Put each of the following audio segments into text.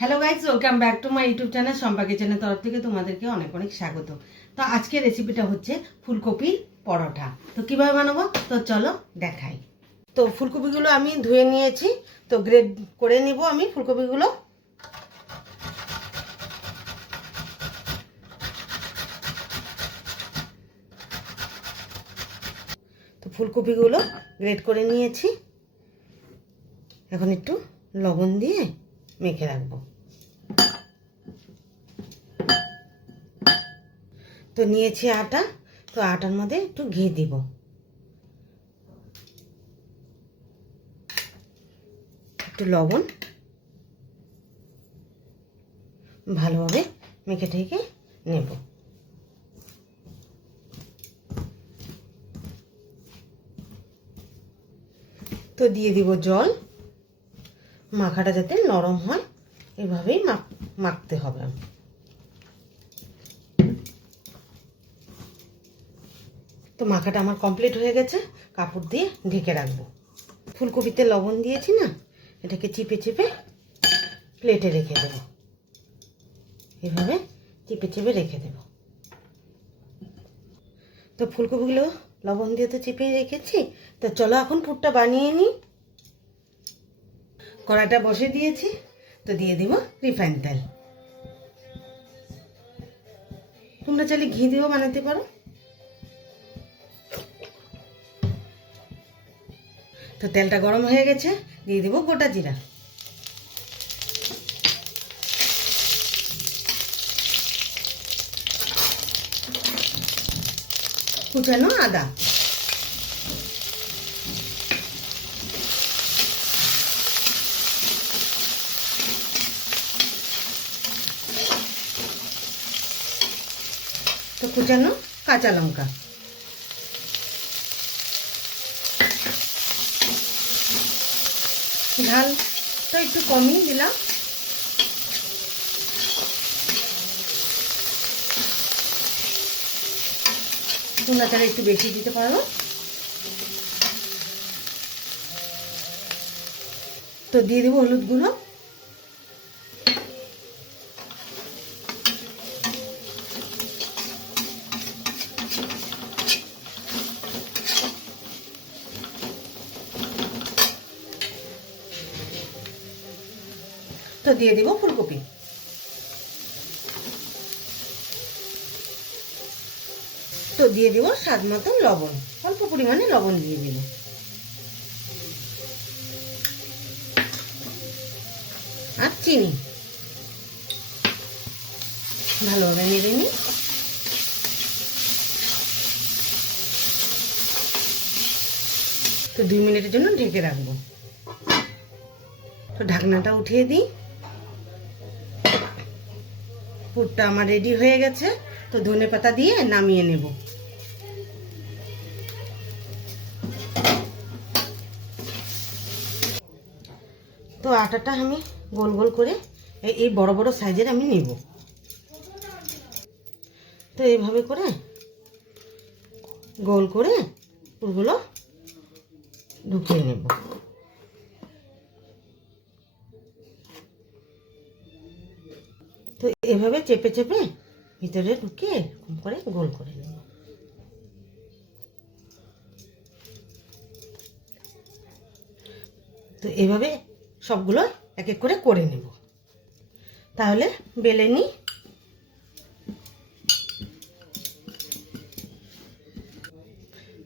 Hello guys, welcome back to my YouTube channel Sampa কিচেনের তরফ থেকে তোমাদেরকে অনেক অনেক স্বাগত। তো আজকের রেসিপিটা হচ্ছে ফুলকপির পরোটা। তো কিভাবে বানাবো তো চলো দেখাই। তো ফুলকপিগুলো আমি ধুয়ে নিয়েছি, তো গ্রেড করে নিব আমি ফুলকপিগুলো। তো ফুলকপিগুলো গ্রেড করে নিয়েছি, এখন একটু লবণ দিয়ে মেখে রাখবো। তো নিয়েছি আটা, তো আটার মধ্যে একটু ঘি দিব, একটু লবণ, ভালোভাবে মেখে ঠেকে নেব। তো দিয়ে দিব জল, মাখাটা যাতে নরম হয় এভাবেই মাখতে হবে। তো মাখাটা আমার কমপ্লিট হয়ে গেছে, কাপড় দিয়ে ঢেকে রাখবো। ফুলকপিতে লবণ দিয়েছি না, এটাকে চিপে চিপে প্লেটে রেখে দেব, এভাবে চিপে চিপে রেখে দেব। তো ফুলকপিগুলো লবণ দিয়ে তো চিপে রেখেছি, তো চলো এখন পুরটা বানিয়ে নিই। কড়াইটা বসে দিয়েছি, তো দিয়ে দিব রিফাইন তেল। তোমরা চাইলে ঘি দিয়েও বানাতে পারো। তো তেলটা গরম হয়ে গেছে, দিয়ে দিব গোটা জিরা, কুচানো আদা, তো কুচানো কাঁচা লঙ্কা, ঝাল তো একটু কমই দিলাম। তোমরা চাইলে একটু বেশি দিতে পারো। তো দিয়ে দেবো হলুদ গুঁড়ো, তো দিয়ে দেবো ফুলকপি, তো দিয়ে দেবো স্বাদ মতন লবণ, অল্প পরিমাণে লবণ দিয়ে দেব। আর চিনি ভালোভাবে নেড়ে নিই। তো 2 মিনিটের জন্য ঢেকে রাখবো। তো ঢাকনাটা উঠিয়ে দিই। পুরটা আমার রেডি হয়ে গেছে, তো ধনেপাতা দিয়ে নামিয়ে নেব। তো আটাটা আমি গোল গোল করে এই বড় বড় সাইজের আমি নেব। তো এইভাবে করে গোল করে পুরগুলো ঢুকিয়ে নেব। তো এভাবে চেপে চেপে ভিতরে ঢুকিয়ে এরকম করে গোল করে নেব। তো এভাবে সবগুলো এক এক করে নেব। তাহলে বেলে নিই।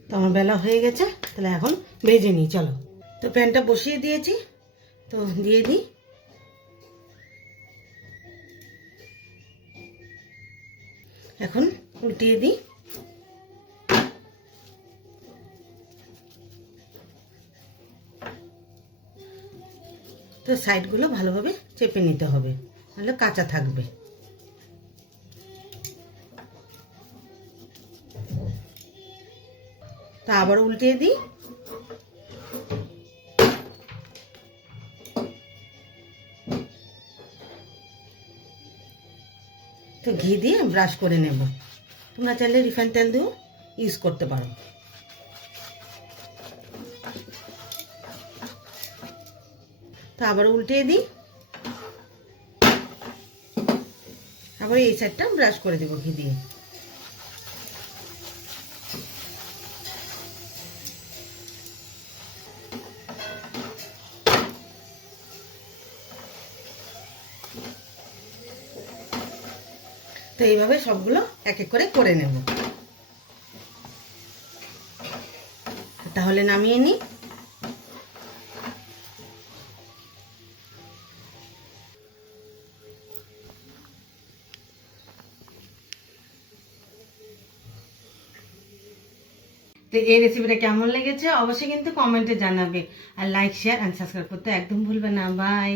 তো আমার বেলা হয়ে গেছে, তাহলে এখন ভেজে নিই চলো। তো প্যানটা বসিয়ে দিয়েছি, তো দিয়ে দিই। এখন উল্টিয়ে দিই। তো সাইডগুলো ভালোভাবে চেপে নিতে হবে, নাহলে কাঁচা থাকবে। তা আবার উল্টিয়ে দিই। তো ঘি দিয়ে ব্রাশ করে নেব। তোমরা চাইলে রিফাইন তেল দিয়েও ইউজ করতে পারো। তো আবার উল্টিয়ে দিই। তারপরে এই সাইডটা ব্রাশ করে দেবো ঘি দিয়ে। তো এইভাবে সবগুলো এক এক করে নেব। তাহলে নামিয়ে নিই। তো এই রেসিপিটা কেমন লেগেছে অবশ্যই কিন্তু কমেন্টে জানাবে, আর লাইক শেয়ার এন্ড সাবস্ক্রাইব করতে একদম ভুলবে না। বাই।